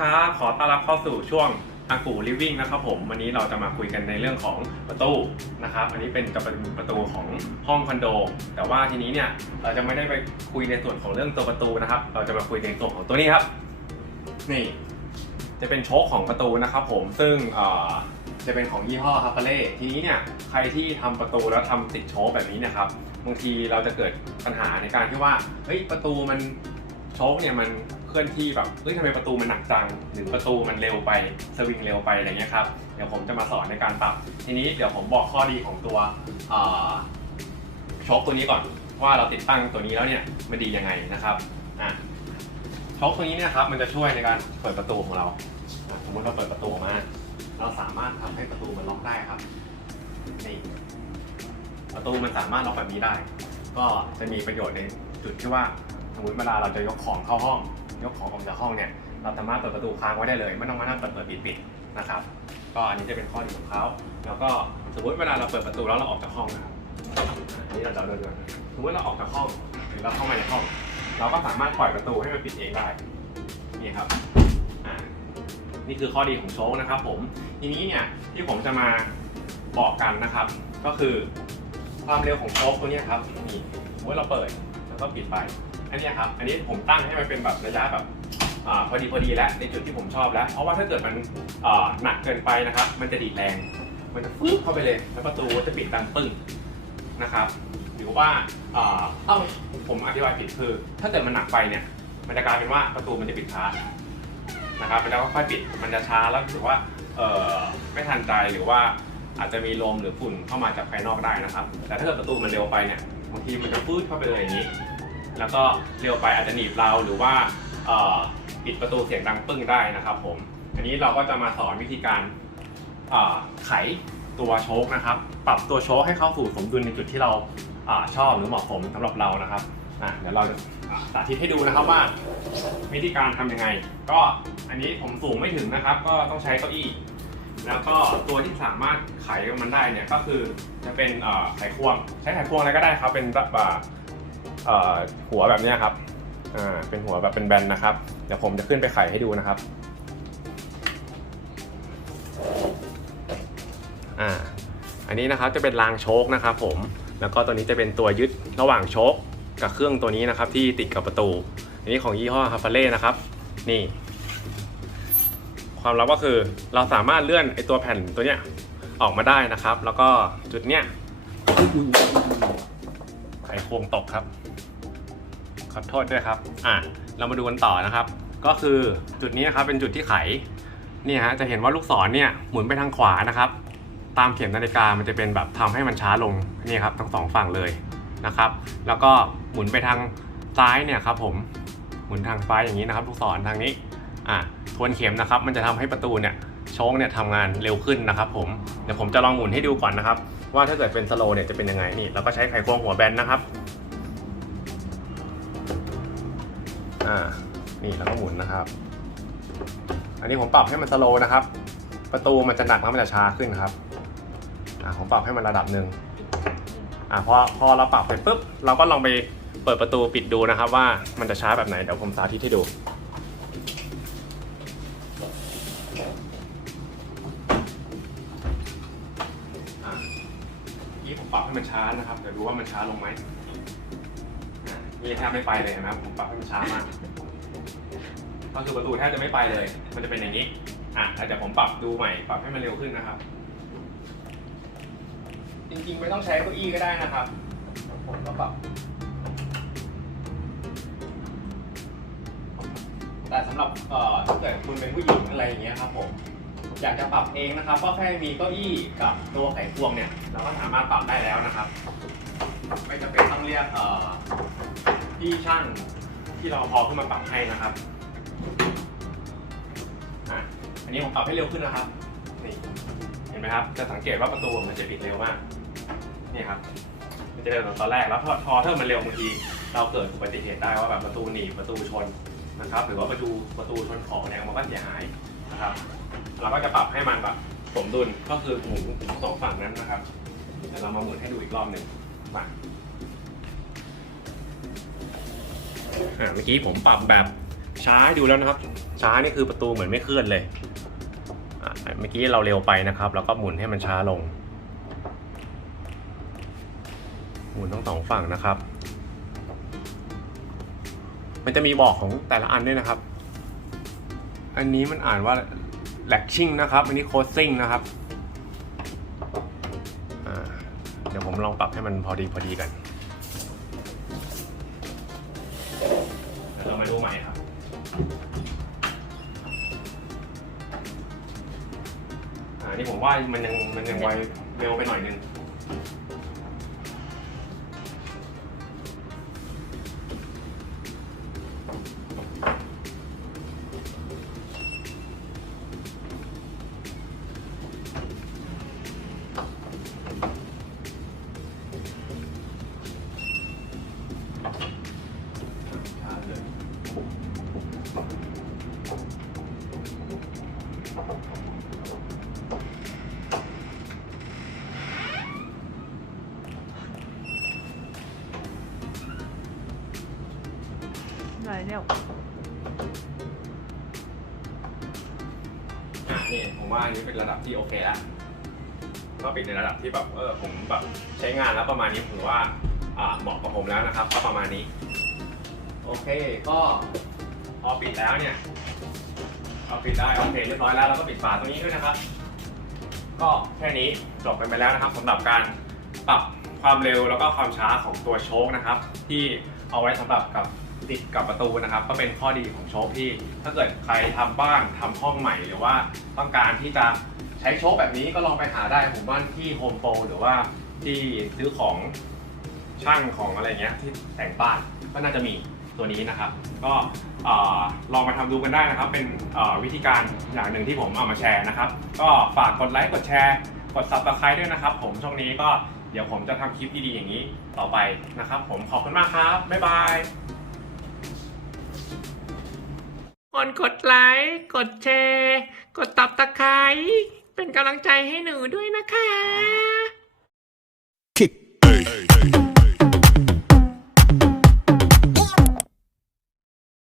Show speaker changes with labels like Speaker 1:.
Speaker 1: ครับ ขอต้อนรับเข้าสู่ช่วงอากูลิฟวิ่งนะครับผม วันนี้เราจะมาคุยกันในเรื่องของประตูนะครับ อันนี้เป็นจะเป็นประตูของห้องคอนโด แต่ว่าทีนี้เนี่ยเราจะไม่ได้ไปคุยในส่วนของเรื่องตัวประตูนะครับ เราจะมาคุยในส่วนของตัวนี้ครับ นี่ จะเป็นโชคของประตูนะครับผม ซึ่งจะเป็นของยี่ห้อฮาร์เปเล่ทีนี้เนี่ยใครที่ทำประตูแล้วทำติดโชคแบบนี้นะครับบางทีเราจะเกิดปัญหาในการที่ว่าเฮ้ยประตูมัน ชคเนี่ยมันเคลื่อนที่แบบเฮ้ยทำไมประตูมันหนักจัง หรือประตูมันเร็วไปสวิงเร็วไปอะไรเงี้ยครับเดี๋ยวผมจะมาสอนในการปรับ ทีนี้เดี๋ยวผมบอกข้อดีของตัวเอ่อโชคตัวนี้ก่อนว่าเราติดตั้งตัวนี้แล้วเนี่ยมันดียังไงนะครับอะช็อคตัวนี้เนี่ยครับมันจะช่วยในการเปิดประตูของเราสมมติเราเปิดประตูมา เราสามารถทำให้ประตูมันล็อกได้ครับนี่ประตูมันสามารถล็อกแบบนี้ได้ ก็จะมีประโยชน์ในจุดที่ว่า มมติเวลาเราจะยกของเข้าห้อง ยกของออกจากห้องเนี่ยเราสามารถเปิดประตูค้างไว้ได้เลย ไม่ต้องมานั่งเปิดเปิดปิดปิดนะครับก็อันนี้จะเป็นข้อดีของเขาแล้วก็สมมติเวลาเราเปิดประตูแล้วเราออกจากห้องนะครับอันนี้เราจะเดินสมมติเราออกจากห้องหรือเราเข้ามาในห้อง เราก็สามารถปล่อยประตูให้มันปิดเองได้นี่ครับอ่านี่คือข้อดีของโชคนะครับผมทีนี้เนี่ยที่ผมจะมาบอกกันนะครับ ก็คือความเร็วของโชคตัวเนี้ยครับนี่เมื่อเราเปิดแล้วก็ปิดไป อันนี้ครับ อันนี้ผมตั้งให้มันเป็นแบบระยะแบบอพอดีพอดีแล้วในจุดที่ผมชอบแล้ว เพราะว่าถ้าเกิดมันหนักเกินไปนะครับ มันจะดีดแรง มันจะฟึ๊บเข้าไปเลย แล้วประตูจะปิดดังปึ้งนะครับ หรือว่าเอ้าผมอธิบายผิดคือ ถ้าเกิดมันหนักไปเนี่ย มันจะกลายเป็นว่าประตูมันจะปิดช้านะครับแล้วก็ค่อยปิด มันจะช้าแล้วรู้สึกว่าไม่ทันใจหรือว่าอาจจะมีลมหรือฝุ่นเข้ามาจากภายนอกได้นะครับ แต่ถ้าเกิดประตูมันเร็วไปเนี่ยบางทีมันจะฟืดเข้าไปเลยอย่างนี้ แล้วก็เร็วไปอาจจะหนีบเราหรือว่าปิดประตูเสียงดังปึ้งได้นะครับผม อันนี้เราก็จะมาสอนวิธีการไขตัวโชคนะครับ ปรับตัวโชคให้เข้าสู่สมดุลในจุดที่เราอชอบหรือเหมาะสมสำหรับเรานะครับเดี๋ยวเราจะสาธิตให้ดูนะครับว่าวิธีการทำยังไง ก็อันนี้ผมสูงไม่ถึงนะครับ ก็ต้องใช้เก้าอี้ แล้วก็ตัวที่สามารถไขมันได้เนี่ยก็คือจะเป็นไขควง ใช้ไขควงอะไรก็ได้ครับ เป็นแบบ หัวแบบนี้ครับเป็นหัวแบบเป็นแบนนะครับ เดี๋ยวผมจะขึ้นไปไขให้ดูนะครับอันนี้นะครับจะเป็นรางโชคนะครับผม แล้วก็ตัวนี้จะเป็นตัวยึดระหว่างโชคกับเครื่องตัวนี้นะครับที่ติดกับประตู อันนี้ของยี่ห้อฮาฟาเล่นะครับ นี่ ความลับก็คือเราสามารถเลื่อนไอตัวแผ่นตัวเนี้ยออกมาได้นะครับ แล้วก็จุดเนี้ยไขควงตกครับ ขอโทษด้วยครับ อะ เรามาดูกันต่อนะครับ ก็คือจุดนี้นะครับเป็นจุดที่ไขเนี่ยฮะ จะเห็นว่าลูกศรเนี่ยหมุนไปทางขวานะครับ ตามเข็มนาฬิกา มันจะเป็นแบบทำให้มันช้าลง นี่ครับทั้งสองฝั่งเลยนะครับ แล้วก็หมุนไปทางซ้ายเนี่ยครับผม หมุนทางซ้ายอย่างนี้นะครับ ลูกศรทางนี้ อะ ทวนเข็มนะครับ มันจะทำให้ประตูเนี่ยโชคเนี่ยทำงานเร็วขึ้นนะครับผม เดี๋ยวผมจะลองหมุนให้ดูก่อนนะครับ ว่าถ้าเกิดเป็นสโลว์เนี่ยจะเป็นยังไงนี่ เราก็ใช้ไขควงหัวแบนนะครับ อ่า นี่แล้วก็หมุนนะครับ อันนี้ผมปรับให้มันสโลว์นะครับ ประตูมันจะหนักแล้วมันจะช้าขึ้นครับ อ่าผมปรับให้มันระดับหนึ่งอ่าพอพอเราปรับไปปุ๊บเราก็ลองไปเปิดประตูปิดดูนะครับ ว่ามันจะช้าแบบไหนเดี๋ยวผมสาธิตให้ดูี้ผมปรับให้มันช้านะครับเดี๋ยวดูว่ามันช้าลงไหม นี่แทบไม่ไปเลยนะครับผมปรับให้มันช้ามากก็คือประตูแทบจะไม่ไปเลย มันจะเป็นอย่างนี้ อะแต่เดี๋ยวผมปรับดูใหม่ ปรับให้มันเร็วขึ้นนะครับ จริงๆไม่ต้องใช้เก้าอี้ก็ได้นะครับ ผมก็ปรับ แต่สำหรับเอ่อถ้าเกิดคุณเป็นผู้หญิงอะไรอย่างเงี้ยครับผม อยากจะปรับเองนะครับ ก็แค่มีเก้าอี้กับตัวไขควงเนี่ย เราก็สามารถปรับได้แล้วนะครับ ไม่จำเป็นต้องเรียกเอ่อพี่ช่างที่เราพอขึ้นมาปรับให้นะครับอะอันนี้ผมปรับให้เร็วขึ้นนะครับนี่เห็นไหมครับ จะสังเกตว่าประตูมันจะปิดเร็วมากนี่ครับ มันจะเร็วตอนแรกแล้วพอพอถ้ามันเร็วบางทีเราเกิดอุบัติเหตุได้ว่าแบบประตูหนีบประตูชนนะครับ หรือว่าประตูประตูชนของเนี่ยมันก็เสียหายนะครับ เราก็จะปรับให้มันแบบสมดุลก็คือหมุนสองฝั่งนั้นนะครับเดี๋ยวเรามาหมุนให้ดูอีกรอบหนึ่ง มาอ่าเมื่อกี้ผมปรับแบบช้าดูแล้วนะครับ ช้านี่คือประตูเหมือนไม่เคลื่อนเลยเมื่อกี้เราเร็วไปนะครับ แล้วก็หมุนให้มันช้าลง หมุนทั้งสองฝั่งนะครับ มันจะมีบอกของแต่ละอันด้วยนะครับ อันนี้มันอ่านว่า latching นะครับ อันนี้ closing นะครับ ลองปรับให้มันพอดีพอดีกันเดี๋ยวเรามาดูใหม่ครับอ่านี่ผมว่ามันยังมันยังไวเร็วไปหน่อยนึง
Speaker 2: นเนี่ย
Speaker 1: อะนี่ผมว่าอันนี้เป็นระดับที่โอเคแล้วก็ปิดในระดับที่แบบเออผมแบบใช้งานแล้วประมาณนี้ถือว่าเหมาะกับผมแล้วนะครับ ก็ประมาณนี้ โอเคก็พอปิดแล้วเนี่ยพอปิดได้โอเคเรียบร้อยแล้วเราก็ปิดฝาตรงนี้ด้วยนะครับ ก็แค่นี้จบกันไปแล้วนะครับสำหรับการปรับความเร็วแล้วก็ความช้าของตัวโชคนะครับ ที่เอาไว้สำหรับกับ ติดกับประตูนะครับ ก็เป็นข้อดีของโชคที่ถ้าเกิดใครทำบ้านทำห้องใหม่หรือว่าต้องการที่จะใช้โชคแบบนี้ก็ลองไปหาได้ผมว่าที่โฮมโปรหรือว่าที่ซื้อของช่างของอะไรเงี้ยที่แต่งบ้านก็น่าจะมีตัวนี้นะครับ ก็ลองมาทำดูกันได้นะครับ เป็นวิธีการอย่างหนึ่งที่ผมเอามาแชร์นะครับ ก็ฝากกดไลค์กดแชร์ กด subscribe ด้วยนะครับ ผมช่วงนี้ก็เดี๋ยวผมจะทำคลิปดีๆอย่างนี้ต่อไปนะครับ ผมขอบคุณมากครับ บ๊ายบาย
Speaker 3: กดกดไลค์ กดแชร์ กดตับตะไคร้เป็นกำลังใจให้หนูด้วยนะคะ